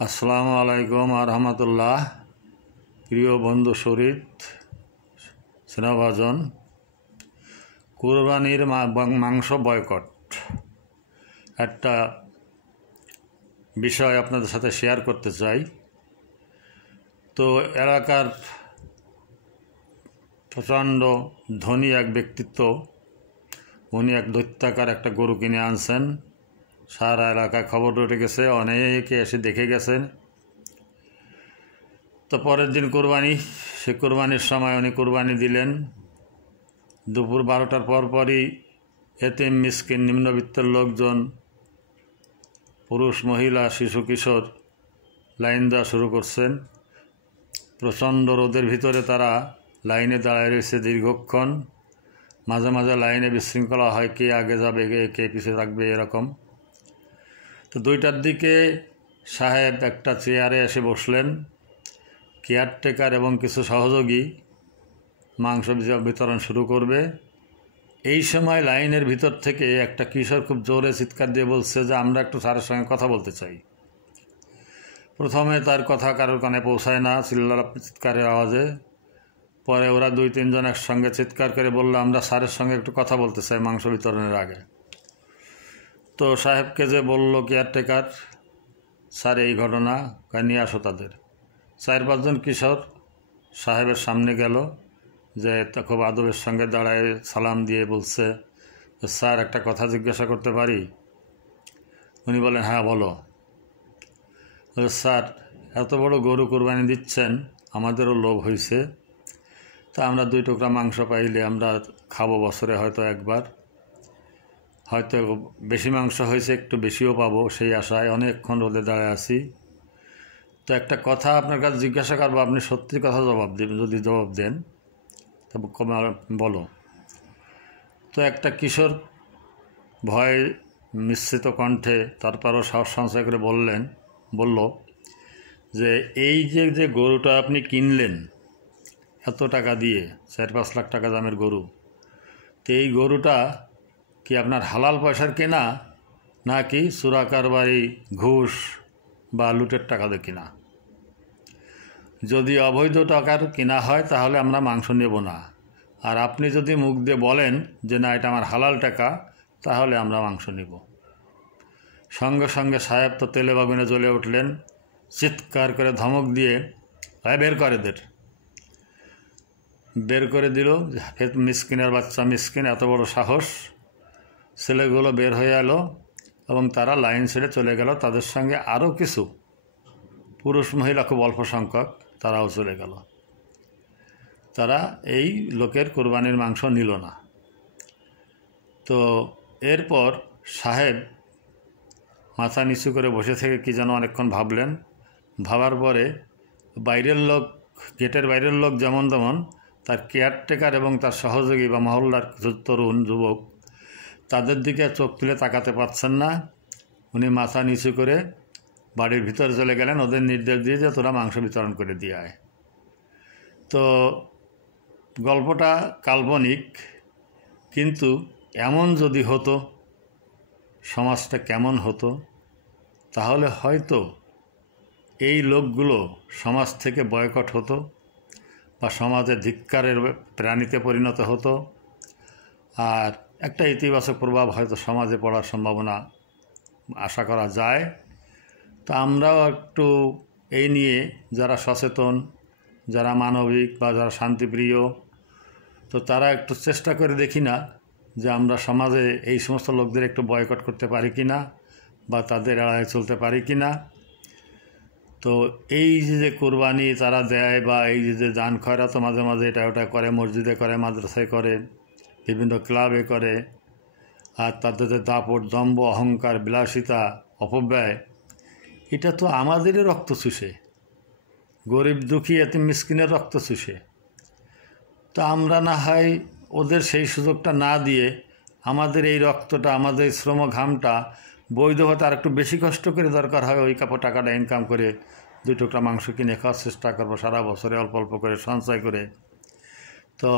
আসসালামু আলাইকুম আরহামাতুল্লাহ। প্রিয় বন্ধু শরীফ স্নেহভাজন, কুরবানির মাংস বয়কট একটা বিষয় আপনাদের সাথে শেয়ার করতে চাই। তো এলাকার প্রচণ্ড ধনী এক ব্যক্তিত্ব, উনি এক দৈত্যাকার একটা গরু কিনে আনছেন। সারা এলাকায় খবর উঠে গেছে, অনেকে এসে দেখে গেছেন। তো পরের দিন কোরবানি, সে কোরবানির সময় উনি কোরবানি দিলেন। দুপুর 12টার পরই এতিম মিসকিন নিম্নবিত্তের লোকজন, পুরুষ মহিলা শিশু কিশোর লাইন দেওয়া শুরু করছেন। প্রচণ্ড রোদের ভিতরে তারা লাইনে দাঁড়ায় রয়েছে দীর্ঘক্ষণ। মাঝে মাঝে লাইনে বিশৃঙ্খলা হয়, কে আগে যাবে কে পিছিয়ে থাকবে এরকম। তো 2টার দিকে সাহেব একটা চেয়ারে এসে বসলেন। কেয়ারটেকার এবং কিছু সহযোগী মাংস বিতরণ শুরু করবে। এই সময় লাইনের ভিতর থেকে একটা কিশোর খুব জোরে চিৎকার দিয়ে বলছে যে আমরা একটু স্যারের সঙ্গে কথা বলতে চাই। প্রথমে তার কথা কারোর কানে পৌঁছায় না, চিৎকারের আওয়াজে। পরে ওরা 2-3 জন একসঙ্গে চিৎকার করে বলল আমরা স্যারের সঙ্গে একটু কথা বলতে চাই মাংস বিতরণের আগে। তো সাহেবকে যে বলল কেয়ারটেকার, স্যার এই ঘটনা, নিয়ে আসো তাদের। 4-5 জন কিশোর সাহেবের সামনে গেল, যে খুব আদবের সঙ্গে দাঁড়ায় সালাম দিয়ে বলছে, স্যার একটা কথা জিজ্ঞাসা করতে পারি? উনি বলেন হ্যাঁ বলো। স্যার, এত বড় গরু কোরবানি দিচ্ছেন, আমাদেরও লোভ হয়েছে, তা আমরা 2 টুকরা মাংস পাইলে আমরা খাবো বছরে হয়তো একবার, হয়তো বেশি মাংস হয়েছে একটু বেশিও পাবো, সেই আশায় অনেকক্ষণ রোদে দাঁড়ায় আছি। তো একটা কথা আপনার কাছে জিজ্ঞাসা করবো, আপনি সত্যি কথা জবাব দেবেন, যদি জবাব দেন তবে বলো। তো একটা কিশোর ভয় মিশ্রিত কণ্ঠে তারপরও সাহস সঞ্চয় করে বলল যে এই যে গরুটা আপনি কিনলেন এত টাকা দিয়ে, 4-5 লাখ টাকা দামের গরু, তো এই গরুটা কি আপনার হালাল পয়সার কেনা নাকি চোরা কারবারি, ঘুষ বা লুটের টাকা দিয়ে কিনা? যদি অবৈধ টাকার কিনা হয় তাহলে আমরা মাংস নেব না, আর আপনি যদি মুখ দিয়ে বলেন যে না এটা আমার হালাল টাকা, তাহলে আমরা মাংস নেব। সঙ্গে সঙ্গে সাহেব তো তেলে বাগুনে জ্বলে উঠলেন, চিৎকার করে ধমক দিয়ে বের করে দিল। মিসকিনের বাচ্চা মিসকিন, এত বড় সাহস! ছেলেগুলো বের হয়ে এলো এবং তারা লাইন ছেড়ে চলে গেল। তাদের সঙ্গে আরও কিছু পুরুষ মহিলা, খুব অল্প সংখ্যক, তারাও চলে গেল। তারা এই লোকের কোরবানির মাংস নিল না। তো এরপর সাহেব মাথা নিচু করে বসে থেকে কি যেন অনেকক্ষণ ভাবলেন। ভাবার পরে বাইরের লোক, গেটের বাইরের লোক যেমন তেমন, তার কেয়ারটেকার এবং তার সহযোগী বা মহল্লার কিছু তরুণ যুবক, তাদের দিকে চোখ তুলে তাকাতে পারছেন না। উনি মাথা নিচু করে বাড়ির ভিতরে চলে গেলেন, ওদের নির্দেশ দিয়ে যে তোরা মাংস বিতরণ করে দিয়ে আয়। তো গল্পটা কাল্পনিক, কিন্তু এমন যদি হতো সমাজটা কেমন হতো? তাহলে হয়তো এই লোকগুলো সমাজ থেকে বয়কট হতো বা সমাজে ধিক্কারের প্রাণীতে পরিণত হতো, আর একটা ইতিবাচক প্রভাব হয়তো সমাজে পড়ার সম্ভাবনা আশা করা যায়। তো আমরাও একটু এই নিয়ে যারা সচেতন, যারা মানবিক বা যারা শান্তিপ্রিয়, তো তারা একটু চেষ্টা করে দেখি না যে আমরা সমাজে এই সমস্ত লোকদের একটু বয়কট করতে পারি কি না, বা তাদের এড়ায় চলতে পারি কি না। তো এই যে কোরবানি তারা দেয়, বা এই যে দান খয়রাত মাঝে মাঝে এটা ওটা করে, মসজিদে করে, মাদ্রাসায় করে, বিভিন্ন ক্লাবে করে, আর তাদের দাপট, দম্ভ, অহংকার, বিলাসিতা, অপব্যয়, এটা তো আমাদেরই রক্ত চুষে, গরিব দুঃখী এতিম মিসকিনের রক্ত চুষে। তো আমরা না হয় ওদের সেই সুযোগটা না দিয়ে আমাদের এই রক্তটা, আমাদের শ্রম ঘামটা বৈধভাবে আর একটু বেশি কষ্ট করে দরকার হয় ওই টাকাটা ইনকাম করে 2 টুকরা মাংস কিনে খাওয়ার চেষ্টা করবো সারা বছরে অল্প অল্প করে সঞ্চয় করে। তো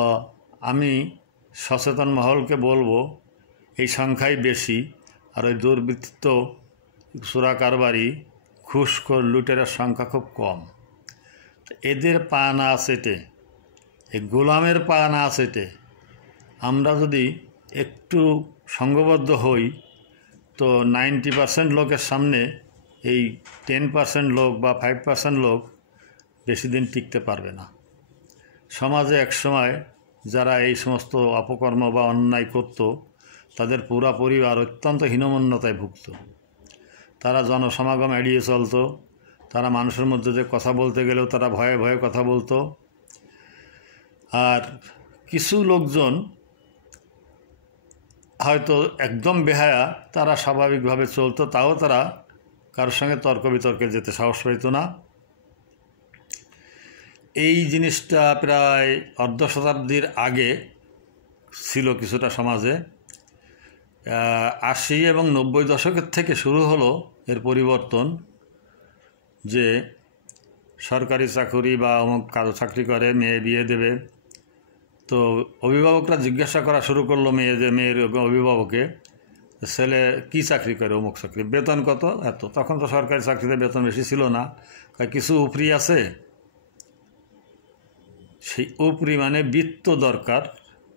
আমি সচেতন মহলকে বলবো, এই সংখ্যাই বেশি, আর ওই দুর্বৃত্ত, চোরা কারবারি, ঘুষখোর লুটেরার সংখ্যা খুব কম। এদের পা না চেটে, এই গোলামের পা না চেটে আমরা যদি একটু সংঘবদ্ধ হই, তো 90% লোকের সামনে এই 10% লোক বা 5% লোক বেশি দিন টিকতে পারবে না। সমাজে একসময় যারা এই সমস্ত অপকর্ম বা অন্যায় করত, তাদের পুরা পরিবার অত্যন্ত হীনমন্যতায় ভুগত। তারা জনসমাগম এড়িয়ে চলত, তারা মানুষের মধ্যে যে কথা বলতে গেলেও তারা ভয়ে ভয়ে কথা বলতো। আর কিছু লোকজন হয়তো একদম বেহায়া, তারা স্বাভাবিকভাবে চলতো, তাও তারা কারোর সঙ্গে তর্ক বিতর্কে যেতে সাহস পাইত না। এই জিনিসটা প্রায় অর্ধ শতাব্দীর আগে ছিল কিছুটা সমাজে। 80 এবং 90 দশকের থেকে শুরু হলো এর পরিবর্তন, যে সরকারি চাকরি বা অমুক কারো চাকরি করে, মেয়ে বিয়ে দেবে। তো অভিভাবকরা জিজ্ঞাসা করা শুরু করলো মেয়ের অভিভাবকে, ছেলে কি চাকরি করে? অমুক চাকরি। বেতন কত? এত। তখন তো সরকারি চাকরিতে বেতন বেশি ছিল না, কিছু উপরি আছে। সেই উপরি মানে বৃত্ত দরকার,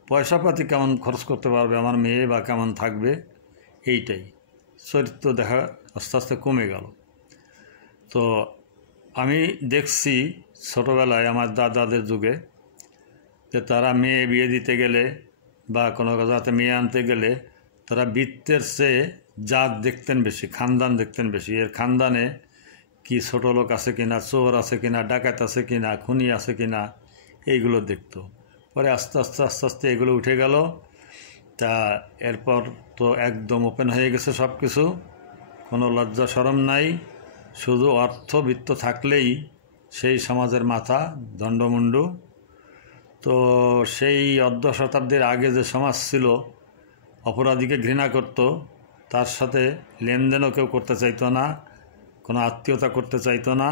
পয়সাপাতি কেমন খরচ করতে পারবে আমার মেয়ে বা কেমন থাকবে, এইটাই। চরিত্র দেখা আস্তে আস্তে কমে গেল। তো আমি দেখছি ছোটোবেলায় আমার দাদাদের যুগে যে তারা মেয়ে বিয়ে দিতে গেলে বা কোনো জাতে মেয়ে আনতে গেলে তারা বৃত্তের চেয়ে জাত দেখতেন বেশি, খানদান দেখতেন বেশি। এর খানদানে কি ছোটো লোক আছে কিনা, চোর আছে কিনা, ডাকাত আছে কিনা, খুনি আছে কিনা, এইগুলো দেখতো। পরে আস্তে আস্তে আস্তে আস্তে এগুলো উঠে গেল। তা এরপর তো একদম ওপেন হয়ে গেছে সব কিছু, কোনো লজ্জা শরম নাই। শুধু অর্থবিত্ত থাকলেই সেই সমাজের মাথা দণ্ডমুণ্ডু। তো সেই অর্ধ শতাব্দীর আগে যে সমাজ ছিল, অপরাধীকে ঘৃণা করত, তার সাথে লেনদেনও কেউ করতে চাইতো না, কোনো আত্মীয়তা করতে চাইতো না।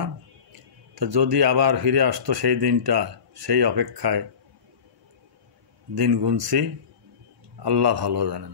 তো যদি আবার ফিরে আসতো সেই দিনটা, সেই অপেক্ষায় দিন গুনছি, আল্লাহ ভালো জানেন।